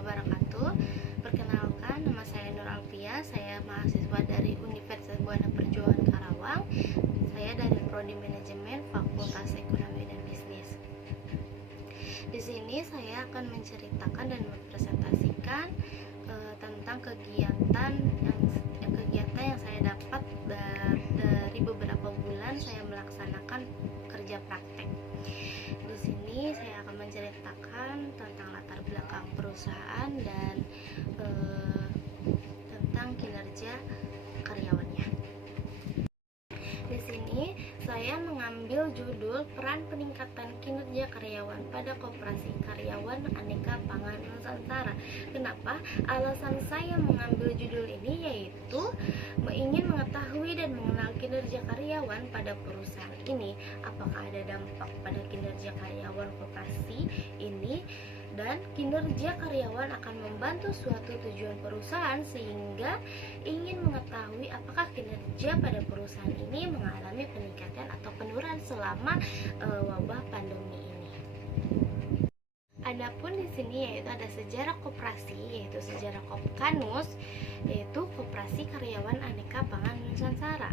wabarakatuh. Perkenalkan, nama saya Nur Alfia. Saya mahasiswa dari Universitas Buana Perjuangan Karawang. Saya dari Prodi Manajemen Fakultas Ekonomi dan Bisnis. Di sini saya akan menceritakan dan mempresentasikan tentang kegiatan yang saya dapat dari beberapa bulan saya melaksanakan kerja praktek. Di sini saya akan menceritakan tentang latar belakang perusahaan dan tentang kinerja karyawannya. Di sini saya mengambil judul peran peningkatan kinerja karyawan pada Koperasi Karyawan Aneka Pangan Nusantara. Kenapa? Alasan saya mengambil judul ini yaitu ingin mengetahui dan mengenal kinerja karyawan pada perusahaan ini, apakah ada dampak pada kinerja karyawan koperasi ini, dan kinerja karyawan akan membantu suatu tujuan perusahaan, sehingga ingin mengetahui apakah kinerja pada perusahaan ini mengalami peningkatan atau penurunan selama wabah pandemi ini. Adapun di sini yaitu ada sejarah koperasi, yaitu sejarah Kopkanus, yaitu Koperasi Karyawan Aneka Pangan Nusantara.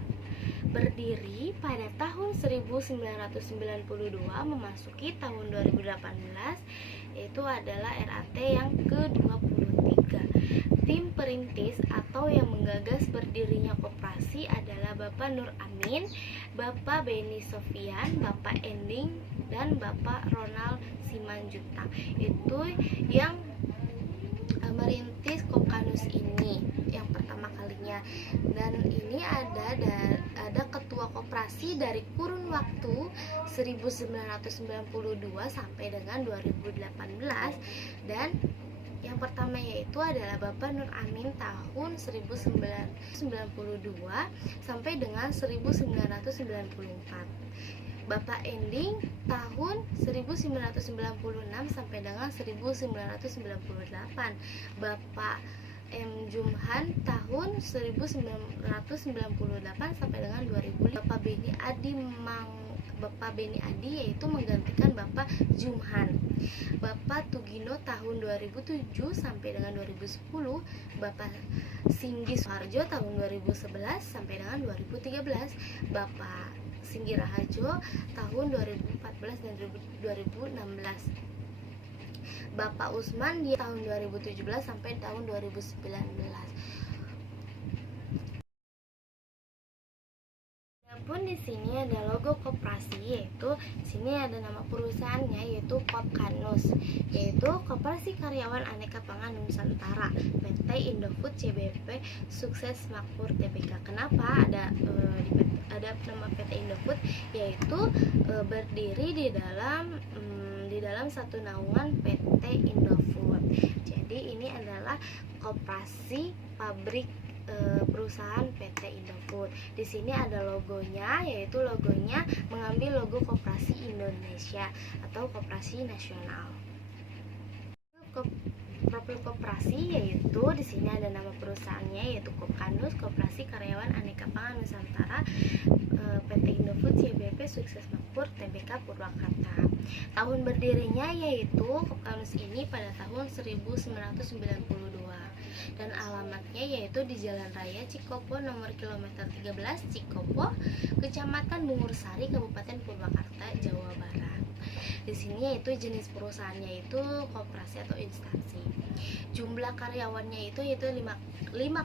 Berdiri pada tahun 1992 memasuki tahun 2018, yaitu adalah RAT yang ke-23. Tim perintis atau yang menggagas berdirinya koperasi adalah Bapak Nur Amin, Bapak Beni Sofian, Bapak Ending, dan Bapak Ronald Simanjuntak. Itu yang merintis Kopkanus ini yang pertama kalinya. Dan ini ada ketua koperasi dari kurun waktu 1992 sampai dengan 2018, dan yang pertama yaitu adalah Bapak Nur Amin tahun 1992 sampai dengan 1994. Bapak Ending tahun 1996 sampai dengan 1998. Bapak M. Jumhan tahun 1998 sampai dengan 2000. Bapak Beni Adi yaitu menggantikan Bapak Jumhan. Bapak Tugino tahun 2007 sampai dengan 2010. Bapak Singgi Soeharjo tahun 2011 sampai dengan 2013. Bapak Singgi Raharjo tahun 2014 dan 2016. Bapak Usman di tahun 2017 sampai tahun 2019. Pun di sini ada logo koperasi, yaitu sini ada nama perusahaannya yaitu Kopkanus, yaitu Koperasi Karyawan Aneka Pangan Nusantara PT Indofood CBP Sukses Makmur Tbk. Kenapa ada nama PT Indofood? Yaitu berdiri di dalam satu naungan PT Indofood. Jadi ini adalah koperasi pabrik perusahaan PT Indofood. Di sini ada logonya, yaitu logonya mengambil logo Koperasi Indonesia atau Koperasi Nasional. Profil koperasi yaitu di sini ada nama perusahaannya yaitu Kopkanus, Koperasi Karyawan Aneka Pangan Nusantara, PT Indofood CBP Sukses Makmur Tbk Purwakarta. Tahun berdirinya yaitu Kopkanus ini pada tahun 1992. Dan alamatnya yaitu di Jalan Raya Cikopo nomor kilometer 13 Cikopo, Kecamatan Bungursari, Kabupaten Purwakarta, Jawa Barat. Di sini yaitu jenis perusahaannya itu koperasi atau instansi. Jumlah karyawannya itu 5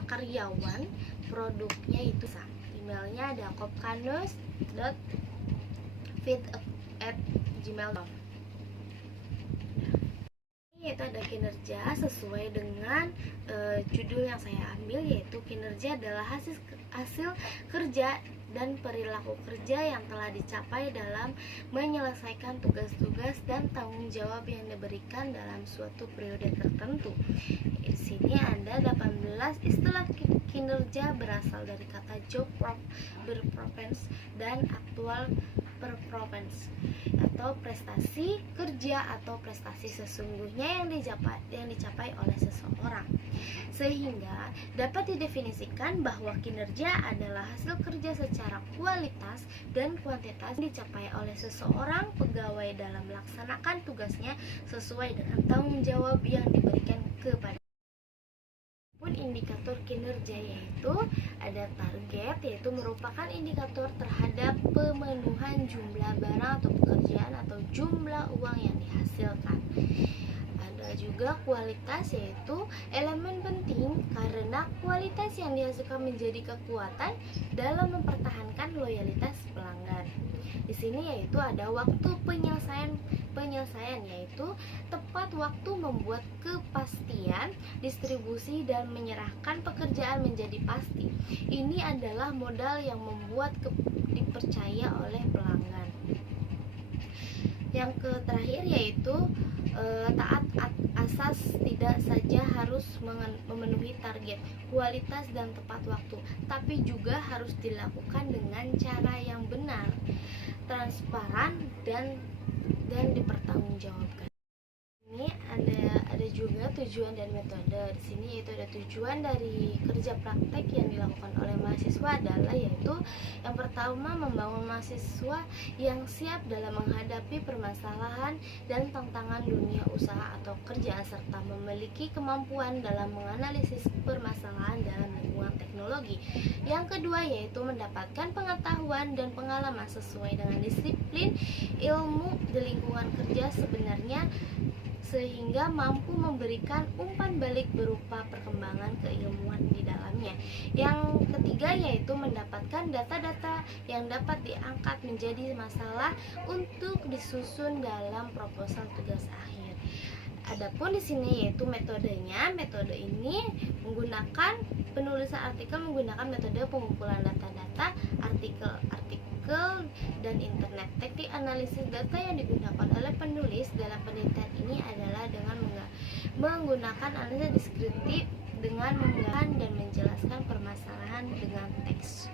karyawan, produknya itu emailnya ada kopkanus.feed@gmail.com. Yaitu ada kinerja sesuai dengan judul yang saya ambil, yaitu kinerja adalah hasil kerja dan perilaku kerja yang telah dicapai dalam menyelesaikan tugas-tugas dan tanggung jawab yang diberikan dalam suatu periode tertentu. Di sini ada 18 istilah kinerja berasal dari kata job, berpropens, dan aktual performance atau prestasi kerja atau prestasi sesungguhnya yang dicapai oleh seseorang. Sehingga dapat didefinisikan bahwa kinerja adalah hasil kerja secara kualitas dan kuantitas dicapai oleh seseorang pegawai dalam melaksanakan tugasnya sesuai dengan tanggung jawab yang diberikan kepada. Indikator kinerja yaitu ada target, yaitu merupakan indikator terhadap pemenuhan jumlah barang atau pekerjaan atau jumlah uang yang dihasilkan. Ada juga kualitas, yaitu elemen penting karena kualitas yang dihasilkan menjadi kekuatan dalam mempertahankan loyalitas pelanggan. Di sini yaitu ada waktu penyelesaian yaitu tepat waktu membuat kepastian distribusi dan menyerahkan pekerjaan menjadi pasti. Ini adalah modal yang membuat dipercaya oleh pelanggan. Yang terakhir yaitu taat asas tidak saja harus memenuhi target, kualitas dan tepat waktu, tapi juga harus dilakukan dengan cara yang benar, transparan dan dipertanggungjawabkan. Ini ada juga tujuan dan metode. Di sini yaitu ada tujuan dari kerja praktek yang dilakukan oleh mahasiswa adalah yaitu yang pertama, membangun mahasiswa yang siap dalam menghadapi permasalahan dan tantangan dunia usaha atau kerja serta memiliki kemampuan dalam menganalisis permasalahan dalam lingkungan teknologi. Yang kedua yaitu mendapatkan pengetahuan dan pengalaman sesuai dengan disiplin ilmu di lingkungan kerja sebenarnya sehingga mampu memberikan umpan balik berupa perkembangan keilmuan di dalamnya. Yang ketiga yaitu mendapatkan data-data yang dapat diangkat menjadi masalah untuk disusun dalam proposal tugas akhir. Adapun di sini yaitu metodenya. Metode ini menggunakan penulisan artikel menggunakan metode pengumpulan data-data, artikel dan internet. Teknik analisis data yang digunakan oleh penulis dalam penelitian ini adalah dengan menggunakan analisis deskriptif dengan menggunakan dan menjelaskan permasalahan dengan teks.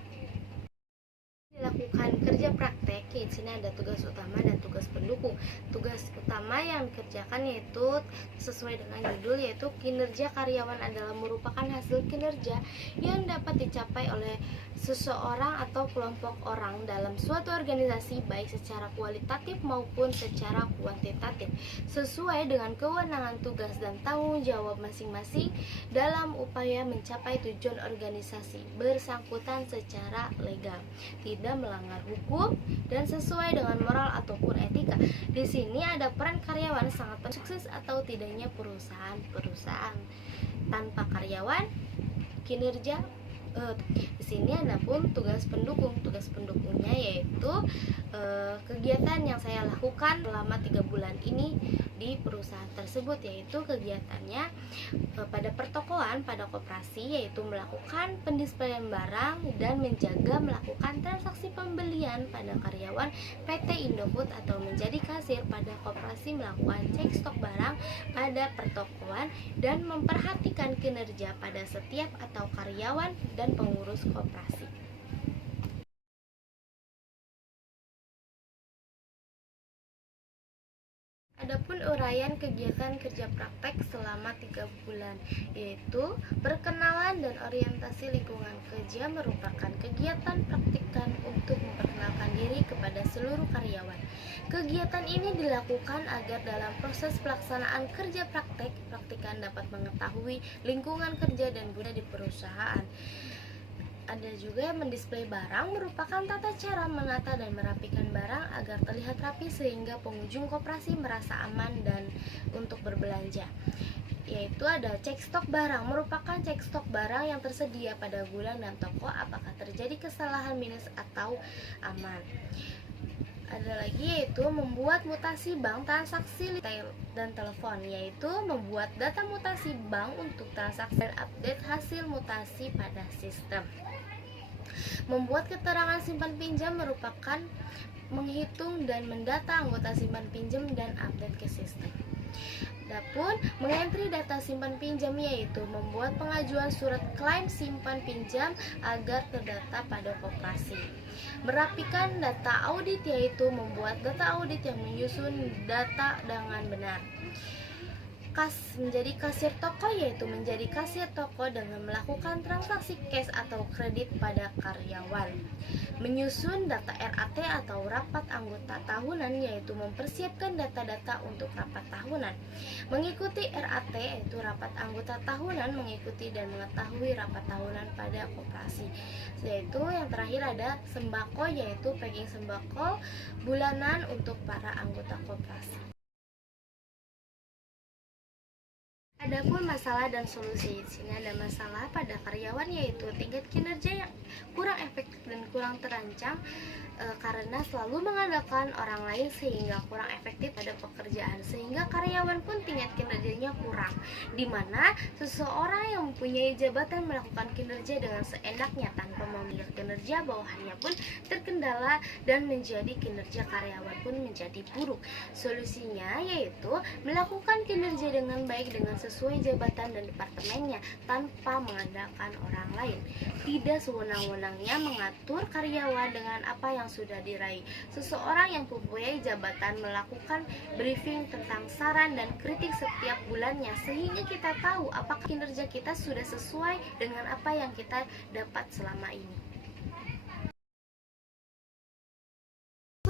Dilakukan kerja praktek, di sini ada tugas utama dan tugas pendukung. Tugas utama yang dikerjakan yaitu sesuai dengan judul, yaitu kinerja karyawan adalah merupakan hasil kinerja yang dapat dicapai oleh seseorang atau kelompok orang dalam suatu organisasi baik secara kualitatif maupun secara kuantitatif sesuai dengan kewenangan tugas dan tanggung jawab masing-masing dalam upaya mencapai tujuan organisasi bersangkutan secara legal, tidak melanggar hukum dan sesuai dengan moral ataupun etika. Di sini ada peran karyawan sangat sukses atau tidaknya perusahaan. Tanpa karyawan, kinerja di sini ada pun tugas pendukung. Tugas pendukungnya yaitu kegiatan yang saya lakukan selama 3 bulan ini di perusahaan tersebut, yaitu kegiatannya pada pertokoan, pada koperasi, yaitu melakukan pendisplayan barang dan menjaga melakukan transaksi pembelian pada karyawan PT Indofood atau menjadi kasir pada koperasi, melakukan cek stok barang pada pertokoan dan memperhatikan kinerja pada setiap atau karyawan dan pengurus koperasi. Adapun uraian kegiatan kerja praktek selama 3 bulan, yaitu perkenalan dan orientasi lingkungan kerja merupakan kegiatan praktikan untuk memperkenalkan diri kepada seluruh karyawan. Kegiatan ini dilakukan agar dalam proses pelaksanaan kerja praktikan dapat mengetahui lingkungan kerja dan budaya di perusahaan. Ada juga mendisplay barang, merupakan tata cara menata dan merapikan barang agar terlihat rapi sehingga pengunjung koperasi merasa aman dan untuk berbelanja. Yaitu ada cek stok barang, merupakan cek stok barang yang tersedia pada gudang dan toko apakah terjadi kesalahan minus atau aman. Ada lagi yaitu membuat mutasi bank, transaksi retail dan telepon, yaitu membuat data mutasi bank untuk transaksi dan update hasil mutasi pada sistem. Membuat keterangan simpan pinjam merupakan menghitung dan mendata anggota simpan pinjam dan update ke sistem. Adapun mengentri data simpan pinjam yaitu membuat pengajuan surat klaim simpan pinjam agar terdata pada koperasi. Merapikan data audit yaitu membuat data audit yang menyusun data dengan benar. Menjadi kasir toko yaitu menjadi kasir toko dengan melakukan transaksi cash atau kredit pada karyawan. Menyusun data RAT atau rapat anggota tahunan yaitu mempersiapkan data-data untuk rapat tahunan. Mengikuti RAT yaitu rapat anggota tahunan, mengikuti dan mengetahui rapat tahunan pada koperasi. Yaitu yang terakhir ada sembako yaitu packing sembako bulanan untuk para anggota koperasi. Adapun masalah dan solusi, di sini ada masalah pada karyawan yaitu tingkat kinerja yang kurang efektif dan kurang terancam karena selalu mengandalkan orang lain sehingga kurang efektif pada pekerjaan, sehingga karyawan pun tingkat kinerjanya kurang, di mana seseorang yang mempunyai jabatan melakukan kinerja dengan seenaknya tanpa memiliki kinerja bawahannya pun terkendala dan menjadi kinerja karyawan pun menjadi buruk. Solusinya yaitu melakukan kinerja dengan baik dengan sesuai jabatan dan departemennya tanpa mengandalkan orang lain. Tidak sewenang-wenangnya mengatur karyawan dengan apa yang sudah diraih. Seseorang yang mempunyai jabatan melakukan briefing tentang saran dan kritik setiap bulannya sehingga kita tahu apakah kinerja kita sudah sesuai dengan apa yang kita dapat selama ini.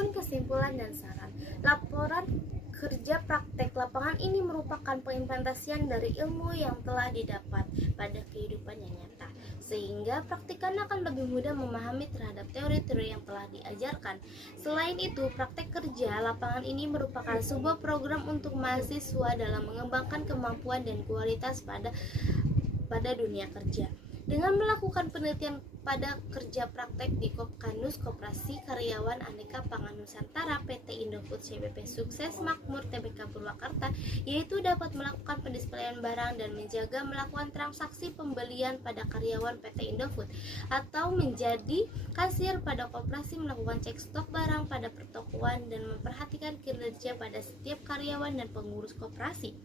Kesimpulan dan saran. Laporan kerja praktek lapangan ini merupakan pengimplementasian dari ilmu yang telah didapat pada kehidupan yang nyata, sehingga praktikan akan lebih mudah memahami terhadap teori-teori yang telah diajarkan. Selain itu, praktek kerja lapangan ini merupakan sebuah program untuk mahasiswa dalam mengembangkan kemampuan dan kualitas pada dunia kerja. Dengan melakukan penelitian pada kerja praktek di Kopkanus Koperasi Karyawan Aneka Pangan Nusantara PT Indofood CBP Sukses Makmur Tbk Purwakarta, yaitu dapat melakukan pendisplean barang dan menjaga melakukan transaksi pembelian pada karyawan PT Indofood, atau menjadi kasir pada koperasi melakukan cek stok barang pada pertokoan dan memperhatikan kinerja pada setiap karyawan dan pengurus koperasi.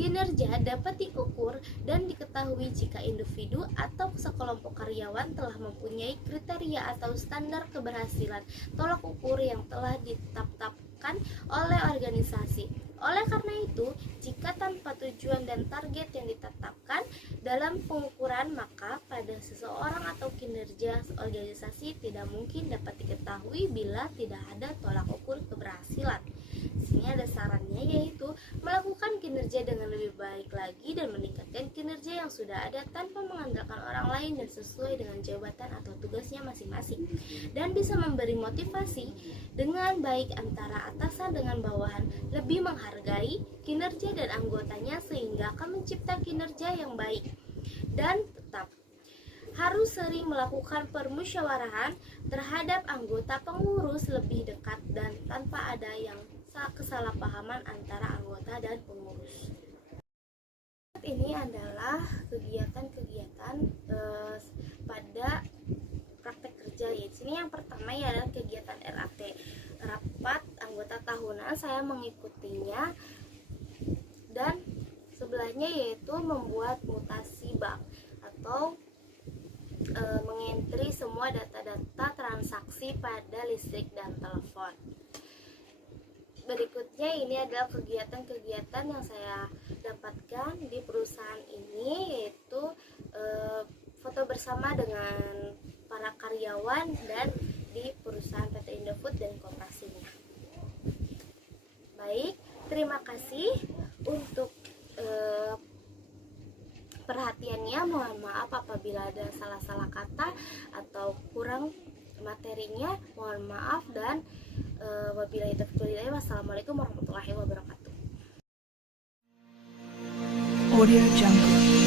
Kinerja dapat diukur dan diketahui jika individu atau sekelompok karyawan telah mempunyai kriteria atau standar keberhasilan tolak ukur yang telah ditetapkan oleh organisasi. Oleh karena itu, jika tanpa tujuan dan target yang ditetapkan dalam pengukuran, maka pada seseorang atau kinerja organisasi tidak mungkin dapat diketahui bila tidak ada tolak ukur keberhasilan. Di sini ada sarannya yaitu melakukan kinerja dengan lebih baik lagi dan meningkatkan kinerja yang sudah ada tanpa mengandalkan orang lain dan sesuai dengan jabatan atau tugasnya masing-masing, dan bisa memberi motivasi dengan baik antara atasan dengan bawahan, lebih menghargai kinerja dan anggotanya sehingga akan mencipta kinerja yang baik. Dan tetap harus sering melakukan permusyawarahan terhadap anggota pengurus lebih dekat dan tanpa ada yang kesalahpahaman antara anggota dan pengurus. Ini adalah kegiatan-kegiatan pada praktek kerja. Di sini yang pertama ya adalah kegiatan RAT, rapat anggota tahunan. Saya mengikutinya, dan sebelahnya yaitu membuat mutasi bank atau mengentri semua data-data transaksi pada listrik dan telepon. Berikutnya ini adalah kegiatan-kegiatan yang saya dapatkan di perusahaan ini, yaitu foto bersama dengan para karyawan dan di perusahaan PT Indofood dan koperasinya. Baik, terima kasih untuk perhatiannya. Mohon maaf apabila ada salah-salah kata atau kurang materinya, mohon maaf, dan wabillahi taufiq wal hidayah. Wassalamualaikum warahmatullahi wabarakatuh. Audio Jungle.